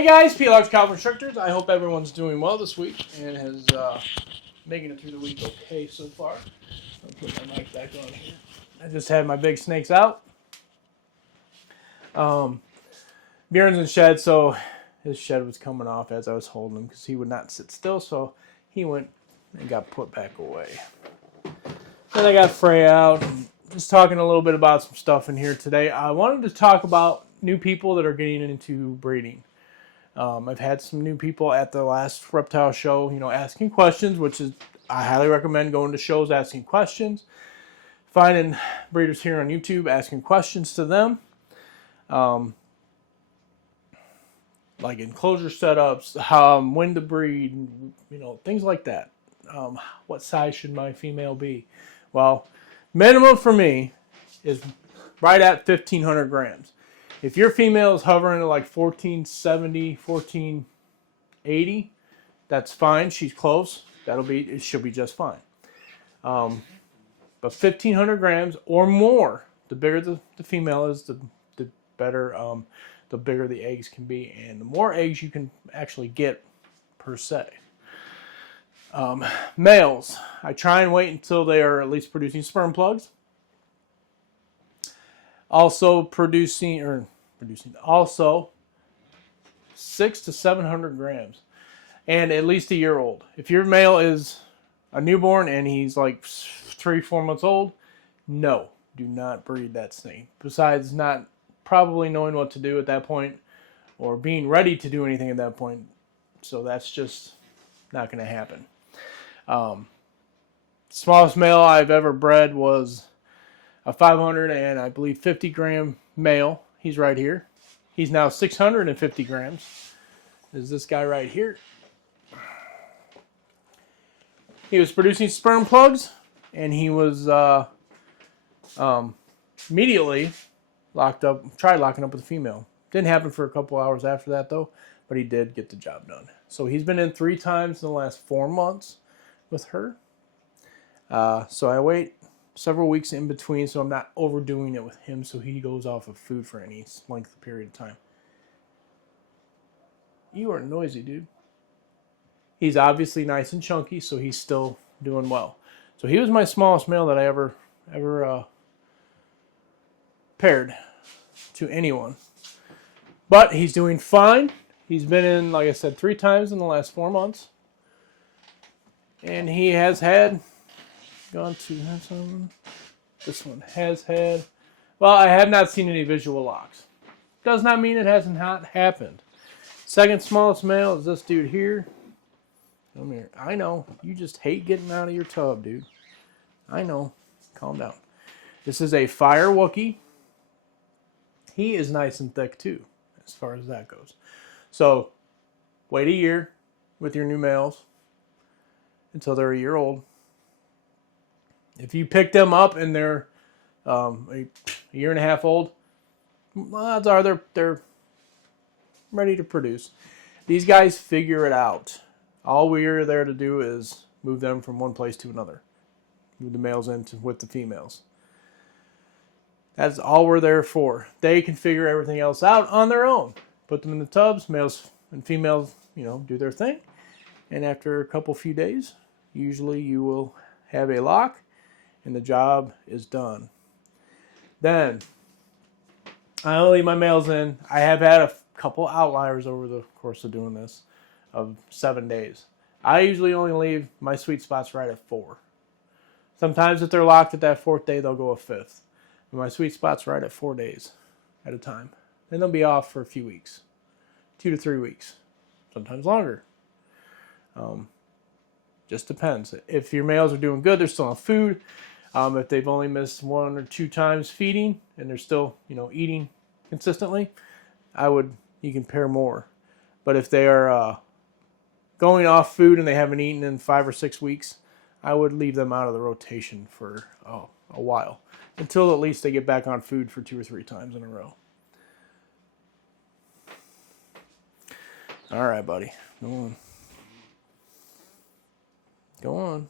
Hey guys, P. Large Cow Instructors. I hope everyone's doing well this week and has making it through the week okay so far. I'll put my mic back on here. I just had my big snakes out. Bjorn's in shed, so his shed was coming off as I was holding him because he would not sit still, so he went and got put back away. Then I got Frey out and just talking a little bit about some stuff in here today. I wanted to talk about new people that are getting into breeding. I've had some new people at the last reptile show, asking questions, which is I highly recommend going to shows asking questions. Finding breeders here on YouTube, asking questions to them. Like enclosure setups, when to breed, things like that. What size should my female be? Well, minimum for me is right at 1,500 grams. If your female is hovering at like 1470, 1480, that's fine. She's close. She'll be just fine. But 1,500 grams or more, the bigger the female is, the better, the bigger the eggs can be, and the more eggs you can actually get per se. Males, I try and wait until they are at least producing sperm plugs. Also producing 600 to 700 grams and at least a year old. If your male is a newborn and he's like 3-4 months old, no, do not breed that snake. Besides not probably knowing what to do at that point or being ready to do anything at that point. So that's just not going to happen. Smallest male I've ever bred was a 500 and I believe 50 gram male. He's right here. He's now 650 grams. Is this guy right here. He was producing sperm plugs and he was immediately tried locking up with a female. Didn't happen for a couple hours after that though, but he did get the job done. So he's been in 3 times in the last 4 months with her. So I wait several weeks in between so I'm not overdoing it with him so he goes off of food for any length of period of time. You are noisy, dude. He's obviously nice and chunky, so he's still doing well. So he was my smallest male that I ever paired to anyone. But he's doing fine. He's been in, like I said, 3 times in the last 4 months. And he has had, this one has had, well, I have not seen any visual locks. Does not mean it hasn't happened. Second smallest male is this dude here. Come here. I know, you just hate getting out of your tub, dude. I know. Calm down. This is a Fire Wookie. He is nice and thick too, as far as that goes. So, wait a year with your new males until they're a year old. If you pick them up and they're a year and a half old, odds are they're ready to produce. These guys figure it out. All we're there to do is move them from one place to another. Move the males in with the females. That's all we're there for. They can figure everything else out on their own. Put them in the tubs, males and females, do their thing. And after a few days, usually you will have a lock and the job is done. Then, I only leave my males in. I have had a couple outliers over the course of doing this of 7 days. I usually only leave my sweet spots right at 4. Sometimes if they're locked at that 4th day, they'll go a 5th. But my sweet spot's right at 4 days at a time. Then they'll be off for a few weeks. 2 to 3 weeks. Sometimes longer. Just depends. If your males are doing good, they're still on food. If they've only missed 1 or 2 times feeding and they're still, eating consistently, you can pair more. But if they are going off food and they haven't eaten in 5 or 6 weeks, I would leave them out of the rotation for a while until at least they get back on food for 2 or 3 times in a row. All right, buddy. Go on. Go on.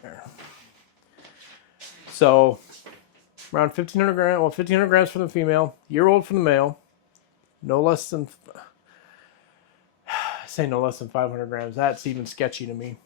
There. So, around 1,500 grams, 1,500 grams for the female, year old for the male. no less than, say no less than 500 grams. That's even sketchy to me.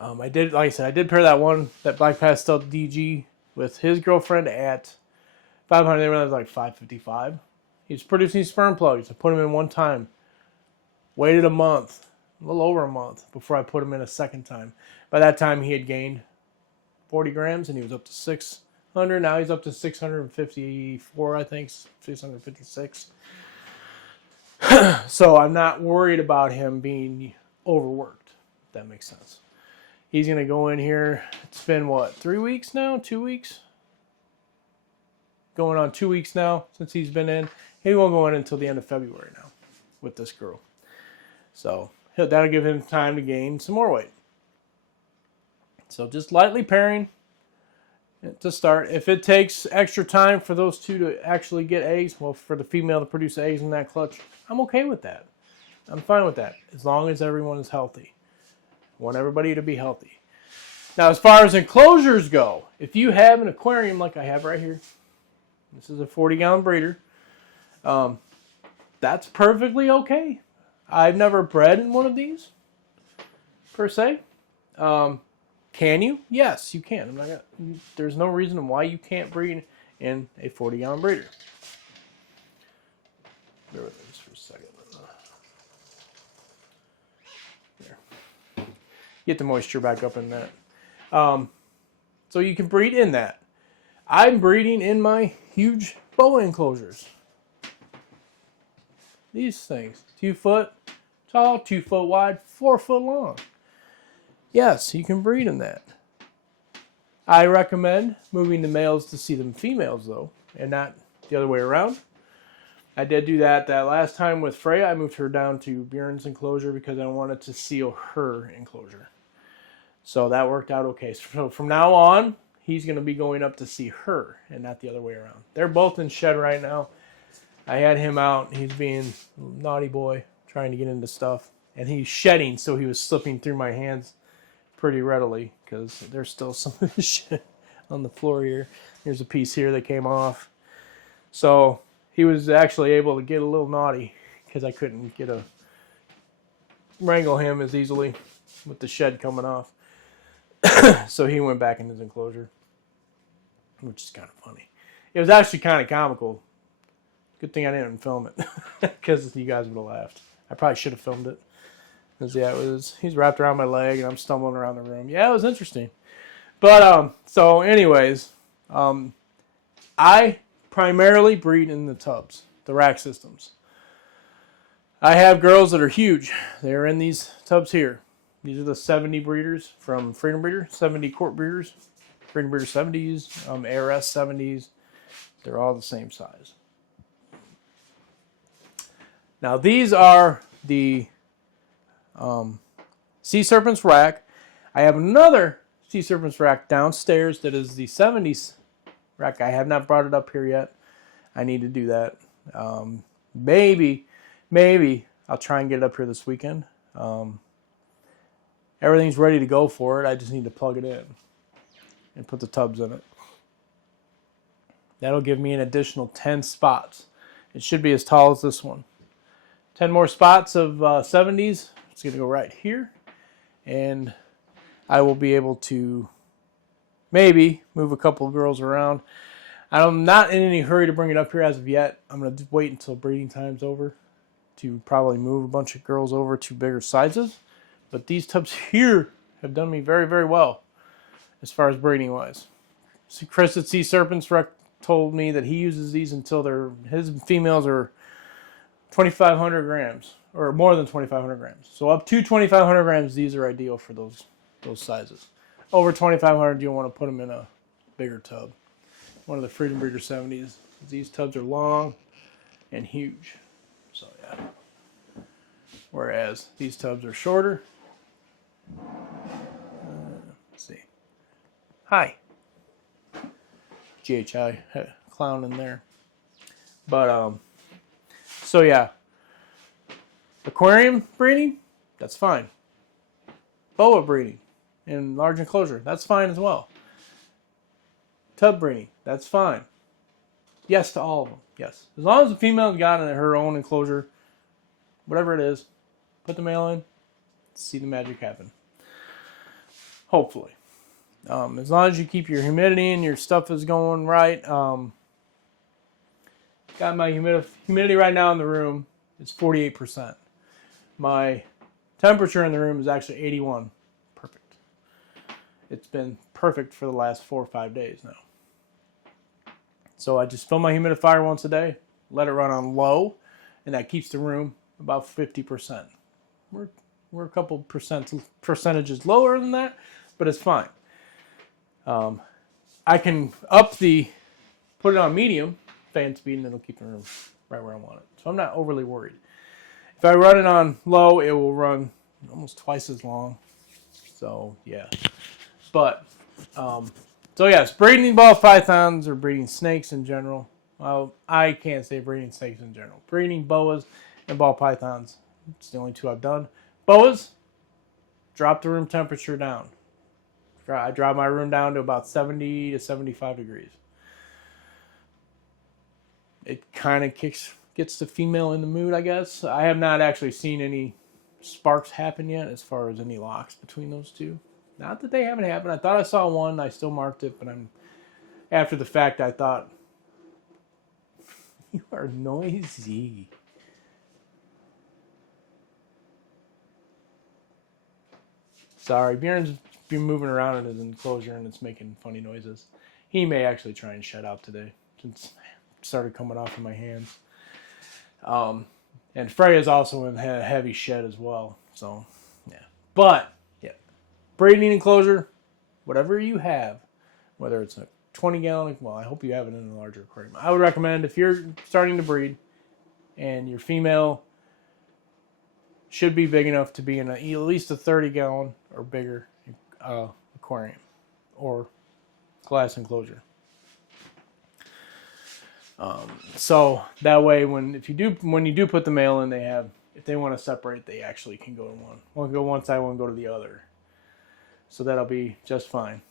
I did, like I said, I did pair that Black Pastel DG with his girlfriend at 500. They were like 555. He's producing sperm plugs. I put him in one time. Waited a month, a little over a month, before I put him in a second time. By that time, he had gained 40 grams, and he was up to 600. Now he's up to 654, I think, 656. So I'm not worried about him being overworked, if that makes sense. He's going to go in here. It's been, what, 3 weeks now? 2 weeks? Going on 2 weeks now since he's been in. He won't go in until the end of February now with this girl. So that'll give him time to gain some more weight. So just lightly pairing to start. If it takes extra time for those two to actually get eggs, well, for the female to produce eggs in that clutch, I'm okay with that. I'm fine with that, as long as everyone is healthy. I want everybody to be healthy. Now, as far as enclosures go, if you have an aquarium like I have right here, this is a 40-gallon breeder, that's perfectly okay. I've never bred in one of these, per se. Can you? Yes, you can. There's no reason why you can't breed in a 40-gallon breeder. Bear with me just for a second. There. Get the moisture back up in that. So you can breed in that. I'm breeding in my huge boa enclosures. These things, 2 foot tall, 2 foot wide, 4 foot long. Yes, you can breed in that. I recommend moving the males to see them females, though, and not the other way around. I did do that last time with Freya. I moved her down to Bjorn's enclosure because I wanted to seal her enclosure. So that worked out okay. So from now on, he's going to be going up to see her and not the other way around. They're both in shed right now. I had him out. He's being a naughty boy, trying to get into stuff. And he's shedding, so he was slipping through my hands pretty readily because there's still some of the shit on the floor here. There's a piece here that came off. So he was actually able to get a little naughty because I couldn't wrangle him as easily with the shed coming off. So he went back in his enclosure, which is kind of funny. It was actually kind of comical. Good thing I didn't film it because you guys would have laughed. I probably should have filmed it. Because, he's wrapped around my leg and I'm stumbling around the room. Yeah, it was interesting. But, so anyways, I primarily breed in the tubs, the rack systems. I have girls that are huge. They're in these tubs here. These are the 70 breeders from Freedom Breeder, 70 quart breeders, Freedom Breeder 70s, ARS 70s. They're all the same size. Now these are the Sea Serpents rack. I have another Sea Serpents rack downstairs that is the 70s rack. I have not brought it up here yet. I need to do that. Maybe I'll try and get it up here this weekend. Everything's ready to go for it. I just need to plug it in and put the tubs in it. That'll give me an additional 10 spots. It should be as tall as this one. 10 more spots of 70s. It's going to go right here. And I will be able to maybe move a couple of girls around. I'm not in any hurry to bring it up here as of yet. I'm going to wait until breeding time's over to probably move a bunch of girls over to bigger sizes. But these tubs here have done me very, very well as far as breeding wise. So Chris at Sea Serpents told me that he uses these until his females are 2,500 grams or more than 2,500 grams. So up to 2,500 grams, these are ideal for those sizes. Over 2,500, you'll want to put them in a bigger tub. One of the Freedom Breeder 70s. These tubs are long and huge. So yeah. Whereas these tubs are shorter. Let's see. Hi. GHI clown in there. But so yeah. Aquarium breeding, that's fine. Boa breeding in large enclosure, that's fine as well. Tub breeding, that's fine. Yes to all of them. Yes. As long as the female's got in her own enclosure, whatever it is, put the male in, see the magic happen. Hopefully. As long as you keep your humidity and your stuff is going right. Got my humidity right now in the room. It's 48%. My temperature in the room is actually 81. Perfect. It's been perfect for the last 4 or 5 days now. So I just fill my humidifier once a day, let it run on low, and that keeps the room about 50%. We're a couple percentages lower than that, but it's fine. I can put it on medium fan speed, and it'll keep the room right where I want it. So I'm not overly worried. If I run it on low, it will run almost twice as long. So yeah, but so yes, breeding ball pythons or breeding snakes in general. Well, I can't say breeding snakes in general. Breeding boas and ball pythons. It's the only two I've done. Boas, drop the room temperature down. I drop my room down to about 70 to 75 degrees. It kind of gets the female in the mood, I guess. I have not actually seen any sparks happen yet as far as any locks between those two. Not that they haven't happened. I thought I saw one. I still marked it, but after the fact, I thought, you are noisy. Sorry, Bjorn's been moving around in his enclosure and it's making funny noises. He may actually try and shut out today since it started coming off of my hands. And Freya's also in a heavy shed as well. So, yeah. But, yeah. Breeding enclosure, whatever you have, whether it's a 20-gallon, well, I hope you have it in a larger aquarium. I would recommend if you're starting to breed and your female should be big enough to be in at least a 30-gallon or bigger aquarium or glass enclosure. So that way, when you do put the male in, if they want to separate, they actually can go in one. One go one side, one go to the other. So that'll be just fine.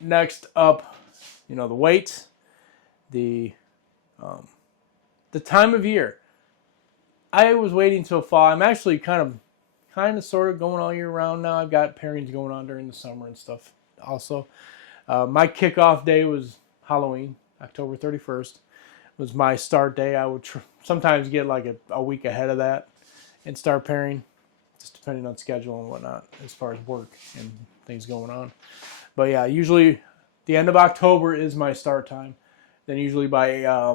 Next up, the weight, the time of year. I was waiting till fall. I'm actually kind of sort of going all year round now. I've got pairings going on during the summer and stuff also. My kickoff day was Halloween, October 31st was my start day. I would sometimes get like a week ahead of that and start pairing, just depending on schedule and whatnot as far as work and things going on. But yeah, usually the end of October is my start time. Then usually by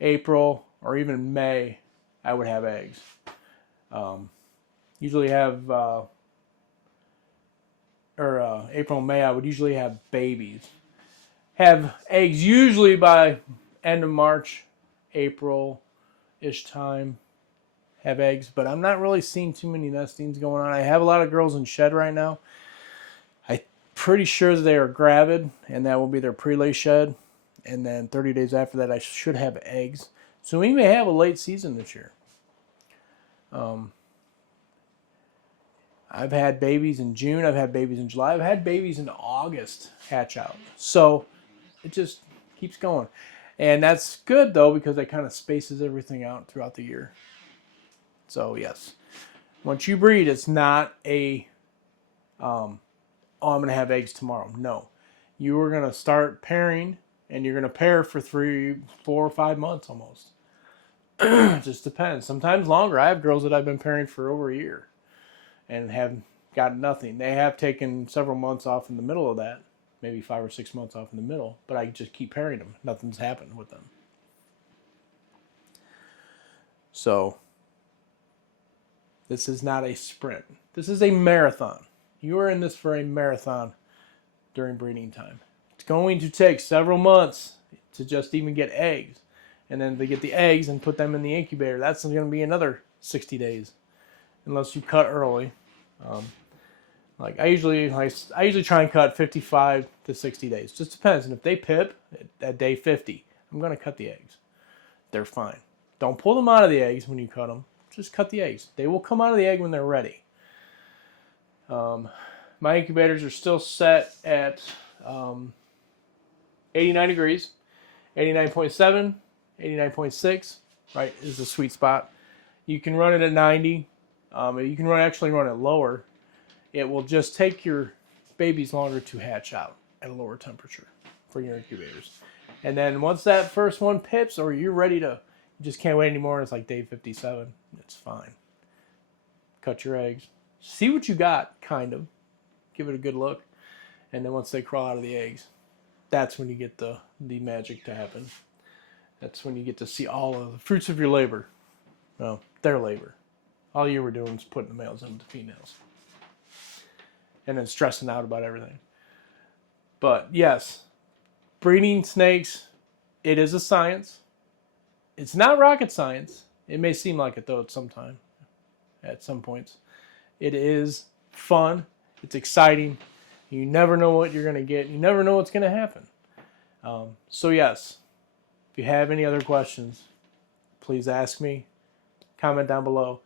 April or even May, I would have eggs. Usually have, April and May, I would usually have babies. Have eggs usually by end of March, April-ish time, have eggs. But I'm not really seeing too many nestings going on. I have a lot of girls in shed right now. I'm pretty sure that they are gravid, and that will be their pre-lay shed. And then 30 days after that, I should have eggs. So we may have a late season this year. I've had babies in June. I've had babies in July. I've had babies in August hatch out. So it just keeps going. And that's good, though, because it kind of spaces everything out throughout the year. So, yes. Once you breed, it's not I'm going to have eggs tomorrow. No. You are going to start pairing, and you're going to pair for 3, 4, or 5 months almost. It just depends. Sometimes longer. I have girls that I've been pairing for over a year and have got nothing. They have taken several months off in the middle of that, maybe 5 or 6 months off in the middle, but I just keep pairing them. Nothing's happened with them. So, this is not a sprint. This is a marathon. You are in this for a marathon during breeding time. It's going to take several months to just even get eggs. And then to get the eggs and put them in the incubator, that's going to be another 60 days, unless you cut early. I usually try and cut 55 to 60 days. Just depends. And if they pip at day 50, I'm going to cut the eggs. They're fine. Don't pull them out of the eggs when you cut them. Just cut the eggs. They will come out of the egg when they're ready. My incubators are still set at 89 degrees, 89.7, 89.6, right, is the sweet spot. You can run it at 90. You can actually run it lower. It will just take your babies longer to hatch out at a lower temperature for your incubators. And then once that first one pips, or you're ready to, you just can't wait anymore, and it's like day 57, it's fine. Cut your eggs. See what you got, kind of. Give it a good look. And then once they crawl out of the eggs, that's when you get the magic to happen. That's when you get to see all of the fruits of your labor. Well, their labor. All you were doing was putting the males into the females. And then stressing out about everything. But yes, breeding snakes, it is a science. It's not rocket science. It may seem like it though at some points. It is fun. It's exciting. You never know what you're going to get. You never know what's going to happen. So yes, if you have any other questions, please ask me. Comment down below.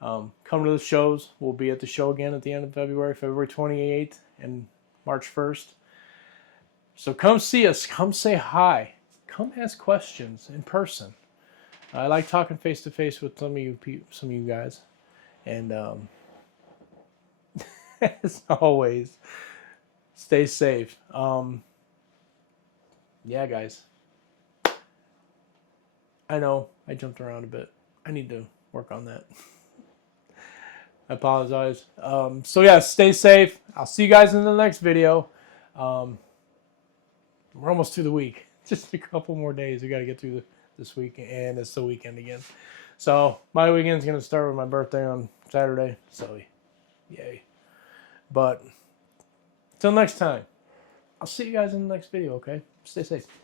Come to the shows. We'll be at the show again at the end of February 28th and March 1st. So come see us. Come say hi. Come ask questions in person. I like talking face to face with some of you guys. And as always, stay safe. Yeah, guys. I know I jumped around a bit. I need to work on that. I apologize. So yeah, stay safe. I'll see you guys in the next video. We're almost through the week. Just a couple more days. We got to get through this week, and it's the weekend again. So my weekend's going to start with my birthday on Saturday. So yay. But until next time, I'll see you guys in the next video, okay? Stay safe.